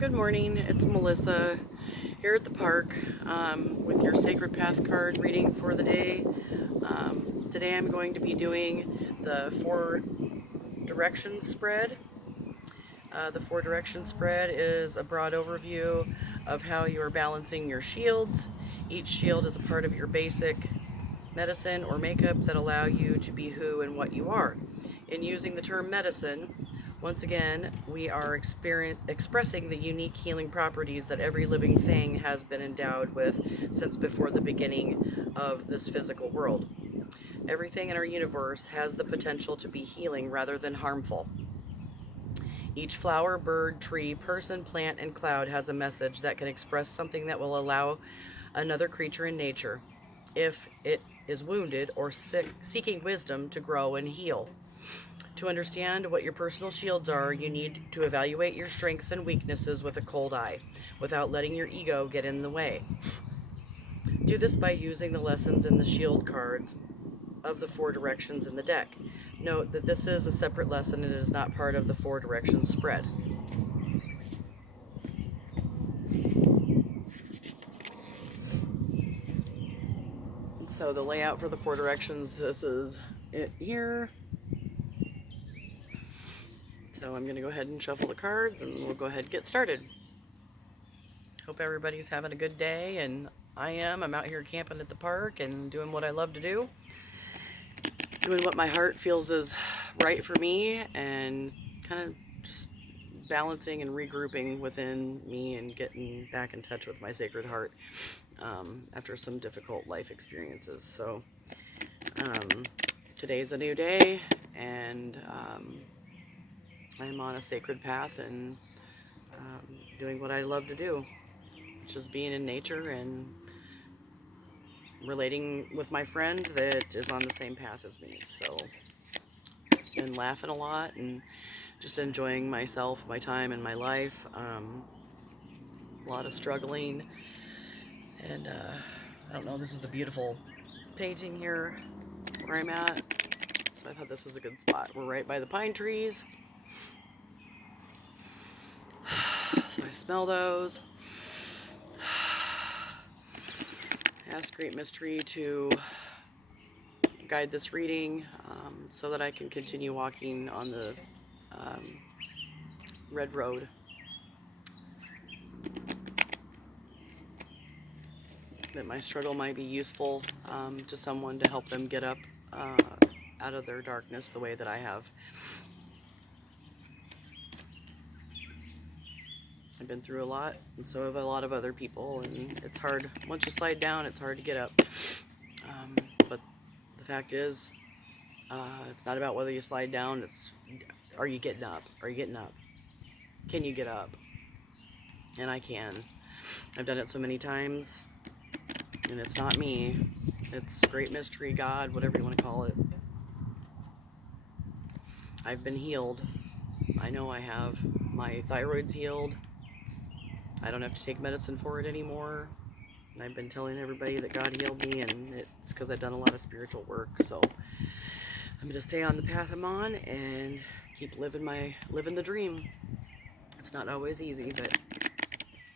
Good morning, it's Melissa here at the park with your Sacred Path card reading for the day. Today I'm going to be doing the Four Directions spread. The Four Directions spread is a broad overview of how you are balancing your shields. Each shield is a part of your basic medicine or makeup that allow you to be who and what you are. In using the term medicine, once again, we are expressing the unique healing properties that every living thing has been endowed with since before the beginning of this physical world. Everything in our universe has the potential to be healing rather than harmful. Each flower, bird, tree, person, plant, and cloud has a message that can express something that will allow another creature in nature, if it is wounded or sick, seeking wisdom to grow and heal. To understand what your personal shields are, you need to evaluate your strengths and weaknesses with a cold eye, without letting your ego get in the way. Do this by using the lessons in the shield cards of the Four Directions in the deck. Note that this is a separate lesson and it is not part of the Four Directions spread. So the layout for the Four Directions, this is it here. So I'm going to go ahead and shuffle the cards and we'll go ahead and get started. Hope everybody's having a good day, and I am. I'm out here camping at the park and doing what I love to do. Doing what my heart feels is right for me, and kind of just balancing and regrouping within me and getting back in touch with my Sacred Heart after some difficult life experiences. So today's a new day, and I'm on a sacred path and doing what I love to do, which is being in nature and relating with my friend that is on the same path as me. So been laughing a lot and just enjoying myself, my time, and my life. A lot of struggling, and I don't know, this is a beautiful painting here where I'm at, so I thought this was a good spot. We're right by the pine trees, so I smell those. Ask Great Mystery to guide this reading so that I can continue walking on the red road. That my struggle might be useful to someone to help them get up out of their darkness the way that I have. I've been through a lot, and so have a lot of other people, and it's hard. Once you slide down, it's hard to get up. But the fact is, it's not about whether you slide down, it's are you getting up? Are you getting up? Can you get up? And I can. I've done it so many times, and it's not me. It's Great Mystery, God, whatever you want to call it. I've been healed. I know I have. My thyroid's healed. I don't have to take medicine for it anymore. And I've been telling everybody that God healed me, and it's because I've done a lot of spiritual work. So I'm going to stay on the path I'm on and keep living the dream. It's not always easy, but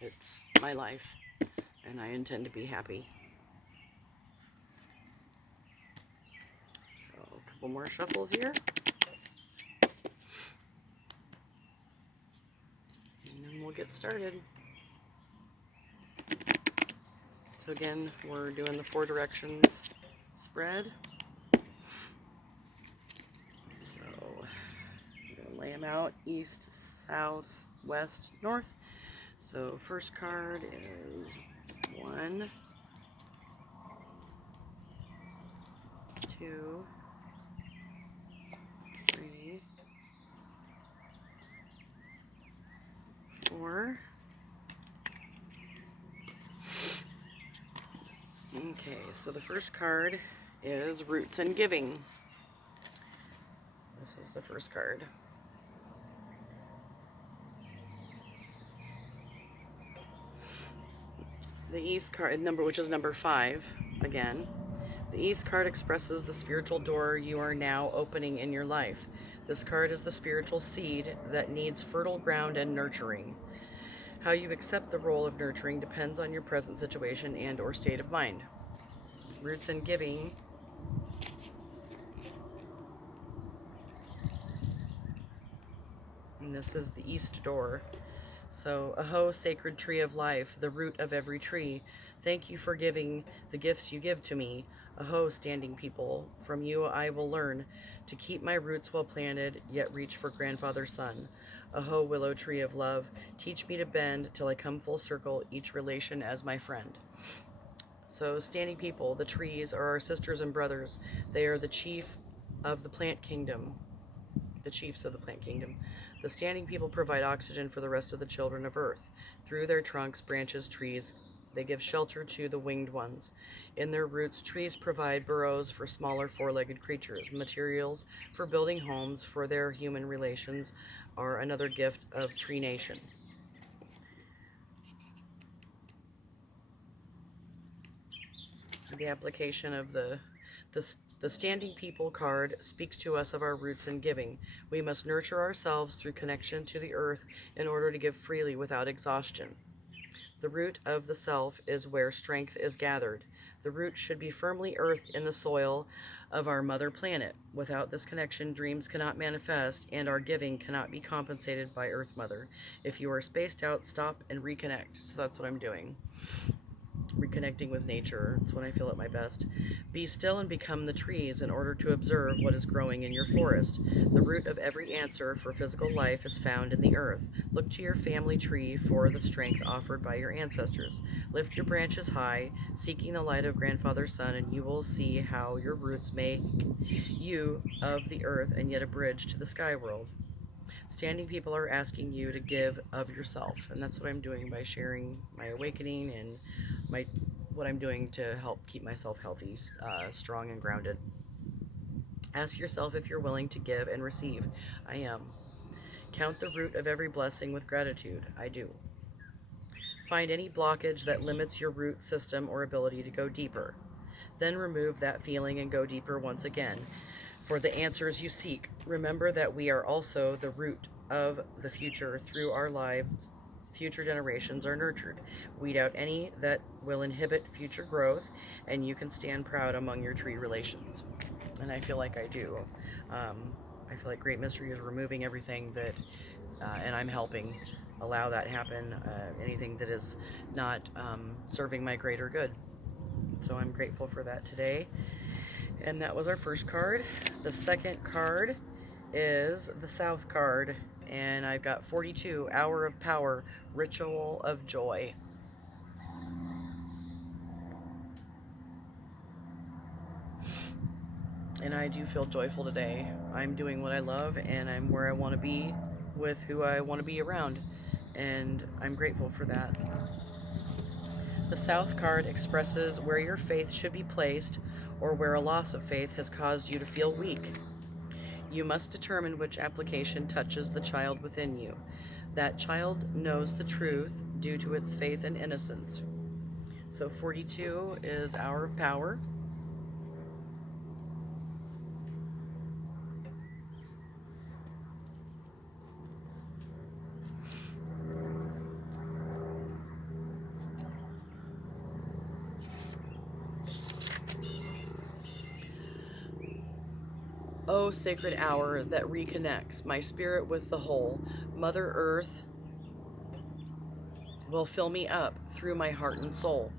it's my life, and I intend to be happy. So a couple more shuffles here. And then we'll get started. So again, we're doing the Four Directions spread. So I'm going to lay them out east, south, west, north. So first card is 1, 2, 3, 4. Okay, so the first card is Roots and Giving. This is the first card. The East card, which is number 5, again. The East card expresses the spiritual door you are now opening in your life. This card is the spiritual seed that needs fertile ground and nurturing. How you accept the role of nurturing depends on your present situation and or state of mind. Roots and giving. And this is the east door. So, aho, sacred tree of life, the root of every tree, thank you for giving the gifts you give to me. Aho, standing people, from you I will learn to keep my roots well planted, yet reach for grandfather sun. Aho, willow tree of love, teach me to bend till I come full circle, each relation as my friend. So, standing people, the trees are our sisters and brothers. They are the chief of the plant kingdom. The chiefs of the plant kingdom. The standing people provide oxygen for the rest of the children of earth. Through their trunks, branches, trees, they give shelter to the winged ones. In their roots, trees provide burrows for smaller four-legged creatures. Materials for building homes for their human relations are another gift of Tree Nation. The application of the Standing People card speaks to us of our roots in giving. We must nurture ourselves through connection to the earth in order to give freely without exhaustion. The root of the self is where strength is gathered. The root should be firmly earthed in the soil of our mother planet. Without this connection, dreams cannot manifest and our giving cannot be compensated by Earth Mother. If you are spaced out, stop and reconnect. So that's what I'm doing. Reconnecting with nature. It's when I feel at my best. Be still and become the trees in order to observe what is growing in your forest. The root of every answer for physical life is found in the earth. Look to your family tree for the strength offered by your ancestors. Lift your branches high, seeking the light of Grandfather Sun, and you will see how your roots make you of the earth and yet a bridge to the sky world. Standing people are asking you to give of yourself, and that's what I'm doing by sharing my awakening and what I'm doing to help keep myself healthy, strong, and grounded. Ask yourself if you're willing to give and receive. I am. Count the root of every blessing with gratitude. I do. Find any blockage that limits your root system or ability to go deeper. Then remove that feeling and go deeper once again for the answers you seek. Remember that we are also the root of the future. Through our lives, future generations are nurtured. Weed out any that will inhibit future growth, and you can stand proud among your tree relations. And I feel like I do. I feel like Great Mystery is removing everything that, and I'm helping allow that happen, anything that is not serving my greater good. So I'm grateful for that today. And that was our first card. The second card is the South card, and I've got 42, Hour of Power, Ritual of Joy. And I do feel joyful today. I'm doing what I love, and I'm where I want to be with who I want to be around, and I'm grateful for that. The South card expresses where your faith should be placed or where a loss of faith has caused you to feel weak. You must determine which application touches the child within you. That child knows the truth due to its faith and innocence. So 42 is Hour of Power. O sacred hour that reconnects my spirit with the whole, Mother Earth will fill me up through my heart and soul.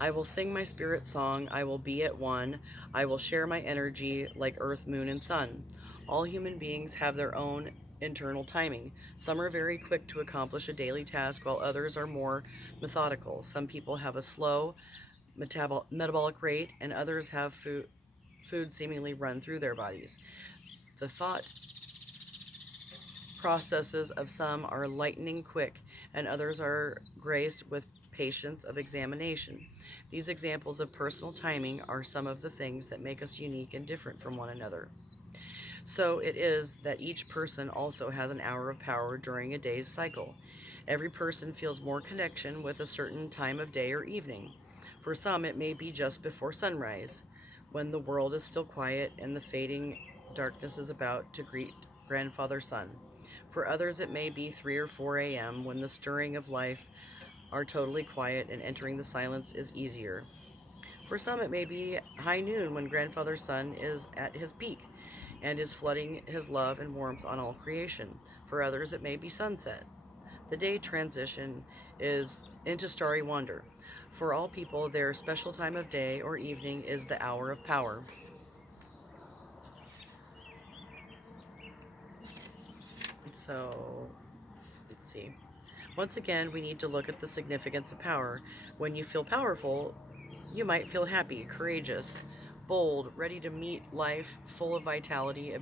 I will sing my spirit song, I will be at one, I will share my energy like earth, moon, and sun. All human beings have their own internal timing. Some are very quick to accomplish a daily task while others are more methodical. Some people have a slow metabolic rate and others have food seemingly run through their bodies. The thought processes of some are lightning quick and others are graced with patience of examination. These examples of personal timing are some of the things that make us unique and different from one another. So it is that each person also has an hour of power during a day's cycle. Every person feels more connection with a certain time of day or evening. For some, it may be just before sunrise, when the world is still quiet and the fading darkness is about to greet Grandfather Sun. For others, it may be 3 or 4 a.m. when the stirring of life are totally quiet and entering the silence is easier. For some, it may be high noon when Grandfather Sun is at his peak and is flooding his love and warmth on all creation. For others, it may be sunset. The day transition is into starry wonder. For all people, their special time of day or evening is the hour of power. So, let's see. Once again, we need to look at the significance of power. When you feel powerful, you might feel happy, courageous, bold, ready to meet life, full of vitality,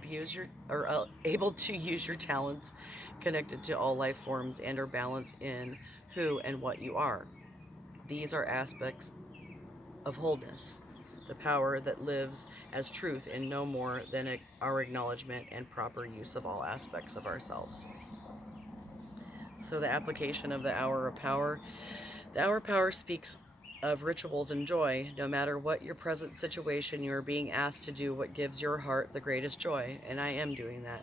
able to use your talents, connected to all life forms, and are balanced in who and what you are. These are aspects of wholeness, the power that lives as truth in no more than our acknowledgement and proper use of all aspects of ourselves. So the application of the hour of power. The hour of power speaks of rituals and joy. No matter what your present situation, you are being asked to do what gives your heart the greatest joy, and I am doing that.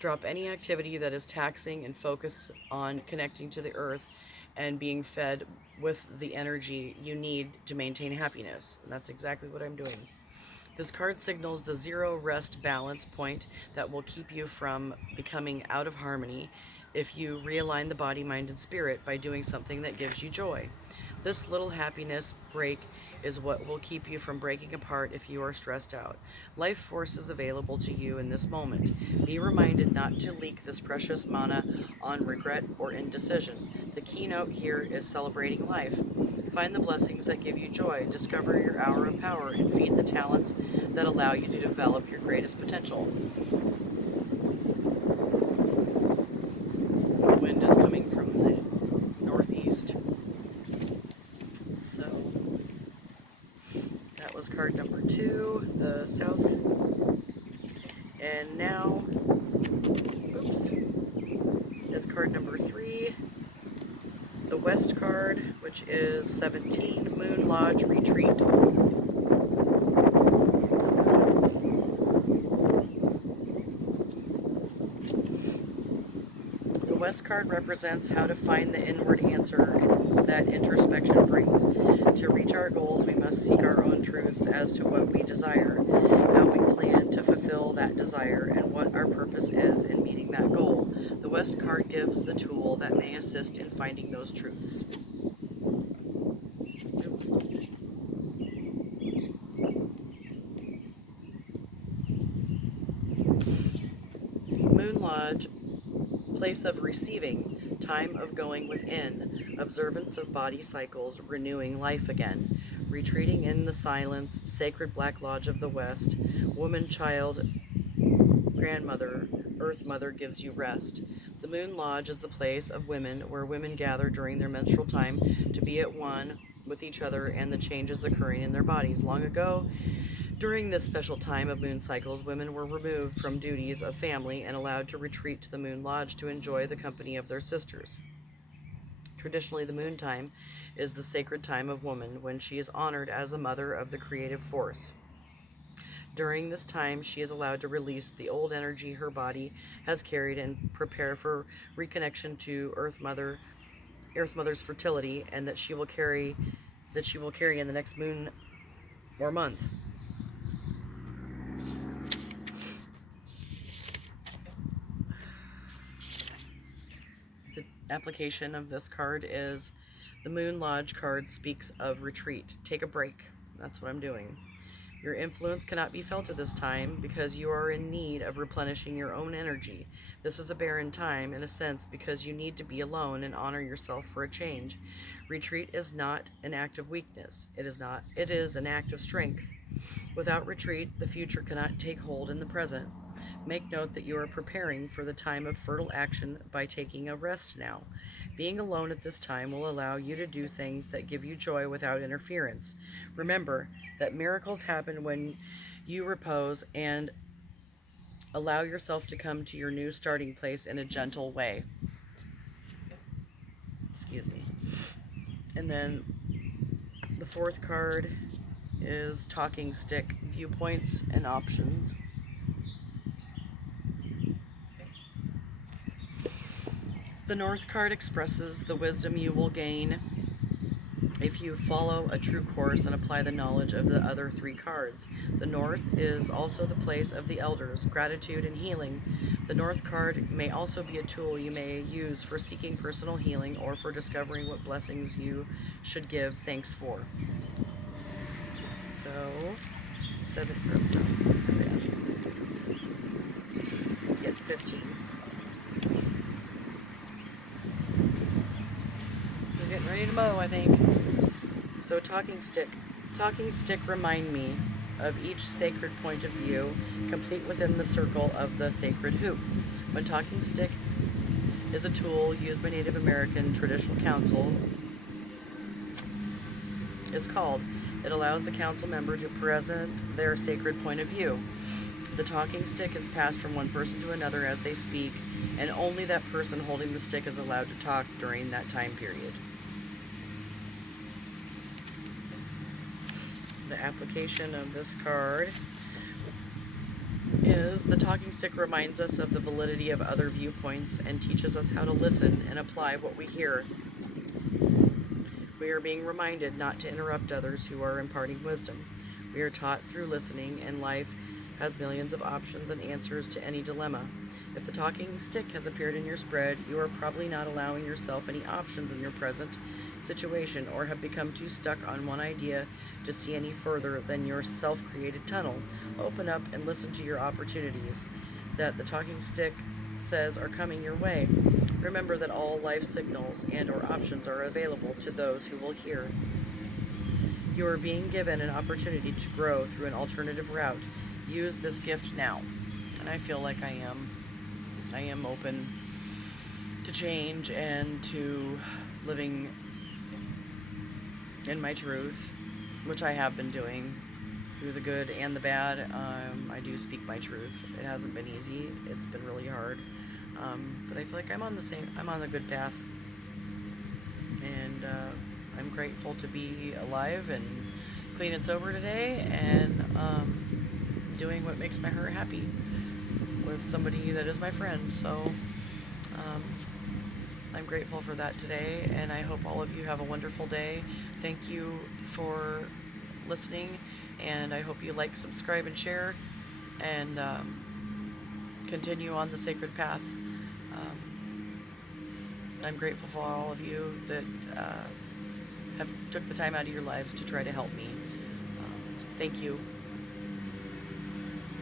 Drop any activity that is taxing and focus on connecting to the earth and being fed with the energy you need to maintain happiness. And that's exactly what I'm doing. This card signals the zero rest balance point that will keep you from becoming out of harmony if you realign the body, mind, and spirit by doing something that gives you joy. This little happiness break is what will keep you from breaking apart if you are stressed out. Life force is available to you in this moment. Be reminded not to leak this precious mana on regret or indecision. The keynote here is celebrating life. Find the blessings that give you joy, discover your hour of power, and feed the talents that allow you to develop your greatest potential. The wind is coming from the northeast. So that was card number 2, the south. And now, is card number 3, the west card, which is 17, Moon Lodge Retreat. The west card represents how to find the inward answer that introspection brings. To reach our goals, we must seek our own truths as to what we desire, how we plan to fulfill that desire, and what our purpose is in meeting that goal. The west card gives the tool that may assist in finding those truths. Moon Lodge, place of receiving, time of going within, observance of body cycles, renewing life again, retreating in the silence, sacred Black Lodge of the West, woman, child, grandmother, Earth Mother gives you rest. The Moon Lodge is the place of women where women gather during their menstrual time to be at one with each other and the changes occurring in their bodies. Long ago, during this special time of moon cycles, women were removed from duties of family and allowed to retreat to the Moon Lodge to enjoy the company of their sisters. Traditionally, the moon time is the sacred time of woman when she is honored as a mother of the creative force. During this time, she is allowed to release the old energy her body has carried and prepare for reconnection to Earth Mother's fertility, and that she will carry in the next moon or month. The application of this card is the Moon Lodge card speaks of retreat. Take a break. That's what I'm doing. Your influence cannot be felt at this time because you are in need of replenishing your own energy. This is a barren time, in a sense, because you need to be alone and honor yourself for a change. Retreat is not an act of weakness. It is an act of strength. Without retreat, the future cannot take hold in the present. Make note that you are preparing for the time of fertile action by taking a rest now. Being alone at this time will allow you to do things that give you joy without interference. Remember that miracles happen when you repose and allow yourself to come to your new starting place in a gentle way. Excuse me. And then the 4th card is Talking Stick, Viewpoints and Options. The North card expresses the wisdom you will gain if you follow a true course and apply the knowledge of the other 3 cards. The North is also the place of the elders, gratitude, and healing. The North card may also be a tool you may use for seeking personal healing or for discovering what blessings you should give thanks for. So, 7, get 15. We're getting ready to mow, I think. So, talking stick. Talking stick remind me of each sacred point of view, complete within the circle of the sacred hoop. When talking stick is a tool used by Native American traditional council is called. It allows the council member to present their sacred point of view. The talking stick is passed from one person to another as they speak, and only that person holding the stick is allowed to talk during that time period. The application of this card is the talking stick reminds us of the validity of other viewpoints and teaches us how to listen and apply what we hear. We are being reminded not to interrupt others who are imparting wisdom. We are taught through listening, and life has millions of options and answers to any dilemma. If the talking stick has appeared in your spread, you are probably not allowing yourself any options in your present situation, or have become too stuck on one idea to see any further than your self-created tunnel. Open up and listen to your opportunities that the talking stick says are coming your way. Remember that all life signals and or options are available to those who will hear. You are being given an opportunity to grow through an alternative route. Use this gift now. And I feel like I am open to change and to living in my truth, which I have been doing through the good and the bad. I do speak my truth. It hasn't been easy. It's been really hard. But I feel like I'm on the good path. And I'm grateful to be alive and clean and sober today, and doing what makes my heart happy with somebody that is my friend. So I'm grateful for that today, and I hope all of you have a wonderful day. Thank you for listening, and I hope you like, subscribe, and share, and continue on the sacred path. I'm grateful for all of you that have took the time out of your lives to try to help me. Thank you.